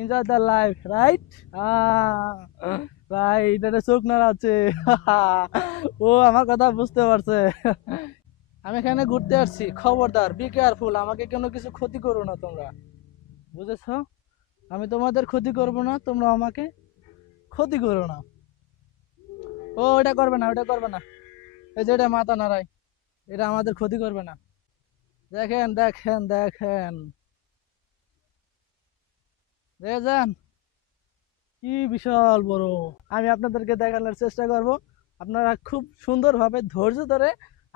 Enjoy the life, right? Right, এটা চোখ নাড়াচ্ছে। ও আমার কথা বুঝতে পারছে। আমি এখানে ঘুরতে আসছি, খবরদার বি কেয়ারফুল, আমাকে কোনো কিছু ক্ষতি করো না তোমরা, বুঝেছো? আমি তোমাদের ক্ষতি করব না, তোমরা আমাকে ক্ষতি করো না। ও এটা করবে না, ওটা করবে না। এই যে এটা মাথা নাড়াই, এটা আমাদের ক্ষতি করবে না। দেখেন দেখেন দেখেন, দেখেছেন কি বিশাল বড়। আমি আপনাদেরকে দেখানোর চেষ্টা করব, আপনারা খুব সুন্দরভাবে ধৈর্য ধরে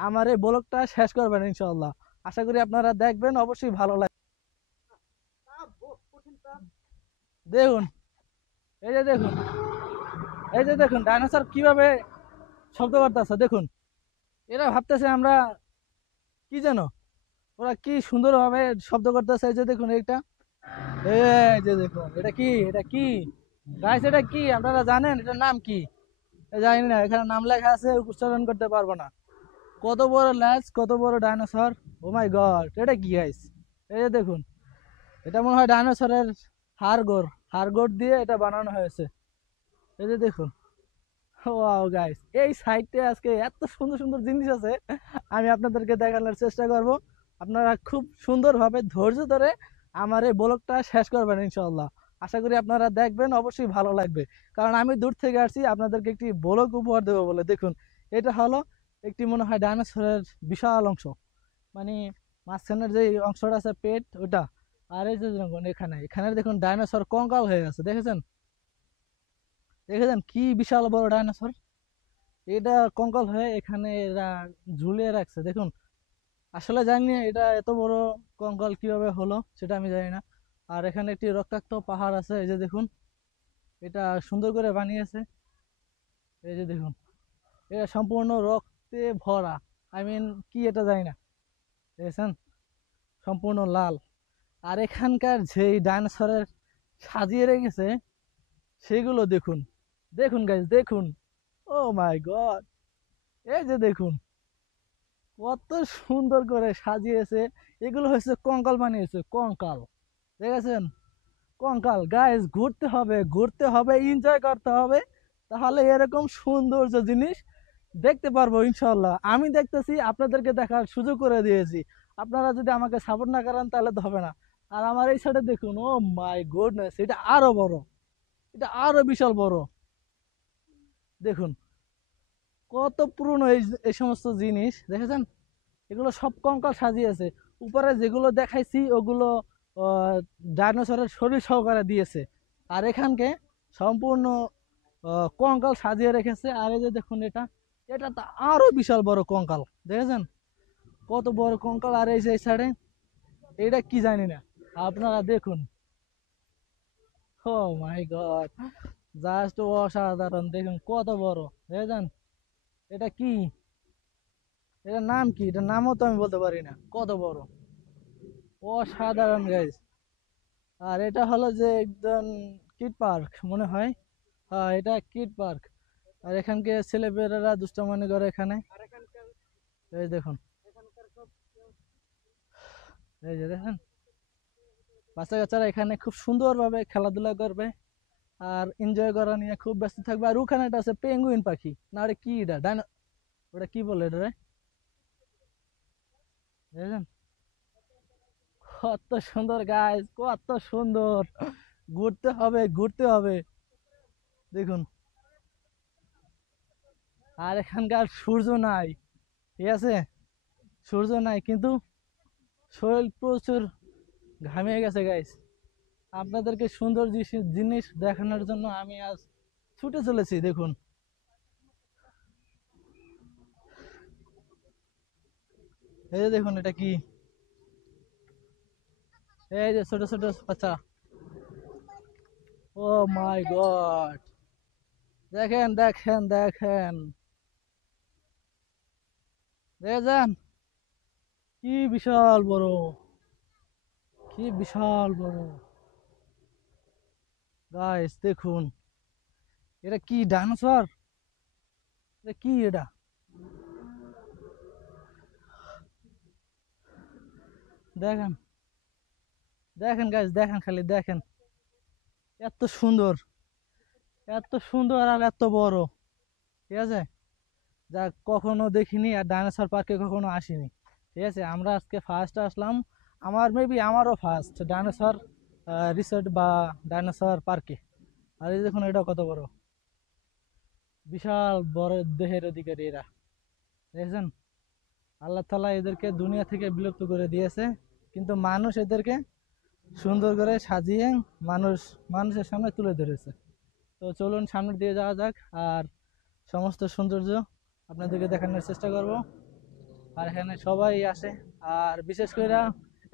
আমার এই ব্লগটা শেষ করবেন ইনশাআল্লাহ। আশা করি আপনারা দেখবেন, অবশ্যই ভালো লাগবে। দেখুন, এই যে দেখুন, এই যে দেখুন ডাইনোসর কিভাবে শব্দ করতেছে দেখুন। এরা ভাবতেছে আমরা কি যেন, ওরা কি সুন্দরভাবে শব্দ করতেছে। এই যে দেখুন এটা, এই যে দেখুন এটা কি, এটা কি গাইস, এটা কি আপনারা জানেন এটার নাম কি? জানি না, এখানে নাম লেখা আছে, উচ্চারণ করতে পারবো না। কত বড় ল্যাজ, কত বড় ডাইনোসর, ও মাই গড, এটা কি গাইস? এই যে দেখুন, এটা মনে হয় ডাইনোসরের হাড়গোড়, হাড়গোড় দিয়ে এটা বানানো হয়েছে। এই যে দেখুন, ওয়াও গাইস, এই সাইটে আজকে এত সুন্দর সুন্দর জিনিস আছে, আমি আপনাদেরকে দেখানোর চেষ্টা করব। আপনারা খুব সুন্দরভাবে ধৈর্য ধরে আমার এই ব্লগটা শেষ করবেন ইনশাআল্লাহ। আশা করি আপনারা দেখবেন, অবশ্যই ভালো লাগবে। কারণ আমি দূর থেকে আসছি আপনাদেরকে একটি ব্লগ উপহার দেবো বলে। দেখুন, এটা হলো একটি মনে হয় ডাইনোসরের বিশাল অংশ, মানে মাঝখানের যে অংশটা আছে পেট ওটা। আর এই যে দেখুন এখানে, এখানে দেখুন ডাইনোসর কঙ্কাল হয়ে গেছে, দেখেছেন? দেখেছেন কি বিশাল বড় ডাইনোসর, এটা কঙ্কাল হয়ে এখানে এরা ঝুলিয়ে রাখছে দেখুন। আসলে জানি না এটা এত বড় কঙ্কাল কিভাবে হলো, সেটা আমি জানি না। আর এখানে একটি রক্তাক্ত পাহাড় আছে, এই যে দেখুন, এটা সুন্দর করে বানিয়েছে। এই যে দেখুন, এটা সম্পূর্ণ রক্তে ভরা, আই মিন কি এটা জানি না, দেখেছেন? সম্পূর্ণ লাল। আর এখানকার যেই ডাইনোসরের সাজিয়ে রেখেছে সেগুলো দেখুন, দেখুন গাইজ দেখুন, ও মাই গড, এই যে দেখুন কত সুন্দর করে সাজিয়েছে। এগুলো হচ্ছে কঙ্কাল বানিয়েছে, কঙ্কাল, দেখেছেন? কঙ্কাল গাইজ, ঘুরতে হবে, ঘুরতে হবে, এনজয় করতে হবে, তাহলে এরকম সৌন্দর্য জিনিস দেখতে পারবো ইনশাল্লাহ। আমি দেখতেছি, আপনাদেরকে দেখার সুযোগ করে দিয়েছি। আপনারা যদি আমাকে সাপোর্ট না করেন তাহলে তো হবে না। আর আমার এই সাইডে দেখুন, ও মাই গুডনেস, এটা আরো বড়, এটা আরো বিশাল বড়। দেখুন কত পুরনো এই এই সমস্ত জিনিস, দেখেছেন? এগুলো সব কঙ্কাল সাজিয়েছে। উপরে যেগুলো দেখাইছি ওগুলো ডাইনোসরের শরীর সহকারে দিয়েছে। আর এখানকে সম্পূর্ণ কঙ্কাল সাজিয়ে রেখেছে। আর এই যে দেখুন এটা, এটা তো আরো বিশাল বড় কঙ্কাল, দেখেছেন কত বড় কঙ্কাল? আর এই যে এই সাইডে এটা কি জানি না, আপনারা দেখুন, ও মাই গড, জাস্ট অসাধারণ, দেখুন কত বড়, দেখেছেন? এটা কি, এটার নাম কি, এটার নামও তো আমি বলতে পারি না, কত বড়, অসাধারণ গাইস। আর এটা হলো যে একদম কিড পার্ক মনে হয়, হ্যাঁ এটা কিড পার্ক। আর এখানকে ছেলেপেলেরা দুষ্টামি করে এখানে, এই দেখুন, এই যে দেখেন, বাচ্চা কাচ্চারা এখানে খুব সুন্দরভাবে খেলাধুলা করবে আর এনজয় করা নিয়ে খুব ব্যস্ত থাকবে। আর ওখানে একটা আছে পেঙ্গুইন পাখি, না ওটা কি, এটা ডাইনো, ওটা কি বলে এটা রে, দেখেন কত সুন্দর গাইস, কত সুন্দর, ঘুরতে হবে, ঘুরতে হবে, দেখুন। আর এখানকার সূর্য নাই, ঠিক আছে, সূর্য নাই কিন্তু শরীর প্রচুর ঘামিয়ে গেছে গাইস। আপনাদেরকে সুন্দর জিনিস দেখানোর জন্য আমি আজ ছুটে চলেছি, দেখুন। এই যে দেখুন এটা কি, এই যে ছোট ছোট বাচ্চা, ও মাই গড, দেখেন দেখেন দেখেন, দেখেছেন কি বিশাল বড়, কি বিশাল বড় গাইস, দেখুন এটা কি ডাইনোসর, এটা কি এটা, দেখেন দেখেন গাইস, দেখেন খালি দেখেন, এত সুন্দর, এত সুন্দর আর এত বড়, ঠিক আছে, যা কখনো দেখিনি। আর ডাইনোসর পার্কে কখনো আসিনি, ঠিক আছে। আমরা আজকে ফার্স্ট আসলাম, আমার মেবি আমারও ফার্স্ট ডাইনোসর রিসোর্ট বা ডাইনোসর পার্কে। আর এই দেখুন এটা কত বড়, বিশাল বড় দেহের অধিকারী এরা, দেখেছেন। আল্লাহ তাআলা এদেরকে দুনিয়া থেকে বিলুপ্ত করে দিয়েছে, কিন্তু মানুষ এদেরকে সুন্দর করে সাজিয়ে মানুষের সামনে তুলে ধরেছে। তো চলুন সামনের দিয়ে যাওয়া যাক, আর সমস্ত সৌন্দর্য আপনাদেরকে দেখানোর চেষ্টা করব। আর এখানে সবাই আসে, আর বিশেষ করে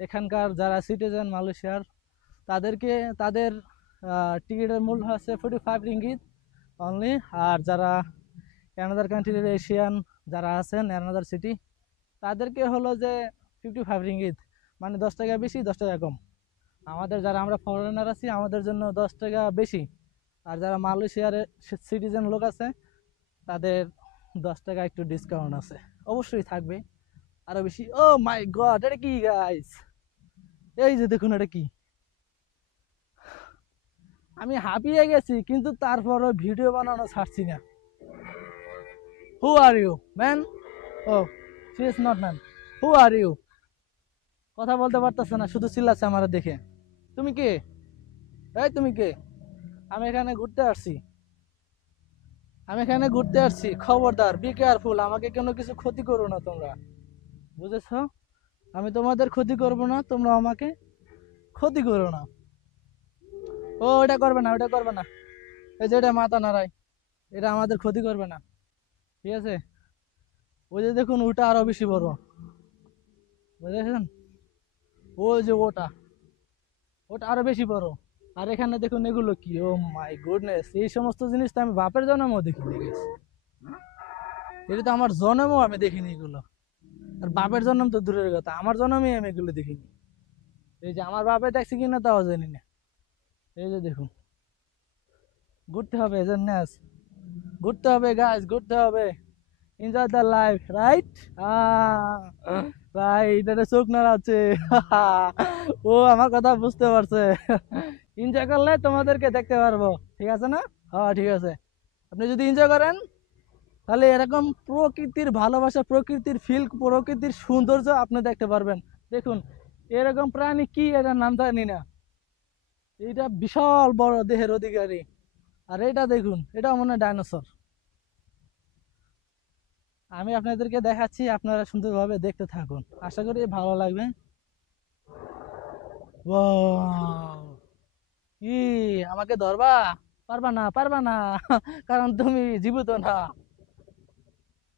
এখানকার যারা সিটিজেন মালয়েশিয়ার, তাদেরকে তাদের টিকিটের মূল্য হচ্ছে 45 রিঙ্গিত অনলি। আর যারা অ্যানাদার কান্ট্রির এশিয়ান যারা আছেন অ্যানাদার সিটি, তাদেরকে হলো যে 55 রিঙ্গিত, মানে 10 টাকা বেশি 10 টাকা কম। আমাদের যারা আমরা ফরেনার আছি আমাদের জন্য 10 টাকা বেশি, আর যারা মালয়েশিয়ার সিটিজেন লোক আছে তাদের 10 টাকা একটু ডিসকাউন্ট আছে, অবশ্যই থাকবে আরো বেশি। ও মাই গড, এটা কি গাইস, এই যে দেখুন এটা কি, আমি হাঁপিয়ে গেছি কিন্তু তারপরও ভিডিও বানানো ছাড়ছি না। Who are you man? Oh she is not man. Who are you? কথা বলতে পারতেছে না, শুধু চিল্লাচ্ছে আমার দেখে। তুমি কে? এই তুমি কে? আমি এখানে ঘুরতে আসছি, আমি এখানে ঘুরতে আসছি, খবরদার বি কেয়ারফুল, আমাকে কোনো কিছু ক্ষতি করো না তোমরা, বুঝেছো? আমি তোমাদের ক্ষতি করব না, তোমরা আমাকে ক্ষতি করো না। ও এটা করবে না, ওটা করবে না, এই যে এটা মাথা নাড়াই, এটা আমাদের ক্ষতি করবে না, ঠিক আছে। ওই যে দেখুন ওটা আরো বেশি বড়, বুঝেছেন? ওই যে ওটা, ওটা আরো বেশি বড়। আর এখানে দেখুন এগুলো কি, ও মাই গুডনেস, এই সমস্ত জিনিস তো আমি বাপের জন্মেও দেখিনি গেছি, এটা তো আমার জন্মেও আমি দেখিনি এগুলো। আর বাপের জন্ম তো দূরের কথা, আমার জন্মে আমি এগুলো দেখিনি। এই যে আমার বাপে দেখছি কিনা তাও জানি না। এই যে দেখুন, ঘুরতে হবে এজন্য ঘুরতে হবে গাছ, ঘুরতে হবে, enjoy the life, right? Right, এটা চোখ নাড়াচ্ছে। ও আমার কথা বুঝতে পারছে। এনজয় করলে তোমাদেরকে দেখতে পারবো, ঠিক আছে না? হ্যাঁ ঠিক আছে, আপনি যদি এনজয় করেন তাহলে এরকম প্রকৃতির ভালোবাসা, প্রকৃতির ফিল, প্রকৃতির সৌন্দর্য আপনি দেখতে পারবেন। দেখুন এরকম প্রাণী কি, এটার নাম জানি না, এটা বিশাল বড় দেহের অধিকারী। আর এটা দেখুন, এটা মনে হয় ডাইনোসর। আমি আপনাদেরকে দেখাচ্ছি, আপনারা সুন্দরভাবে দেখতে থাকুন, আশা করি ভালো লাগবে। ওয়াও, কি, আমাকে ধরবা? পারবা না, পারবা না। কারণ তুমি জীবিত না,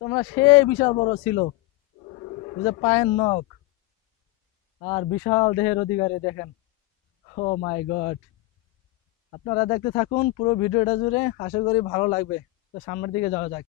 তোমরা সেই বিশাল বড় ছিল, ওই যে পায়ের নখ, আর বিশাল দেহের অধিকারী দেখেন। ও মাই গড, আপনারা দেখতে থাকুন পুরো ভিডিওটা জুড়ে, আশা করি ভালো লাগবে। তো সামনের দিকে যাওয়া যাক।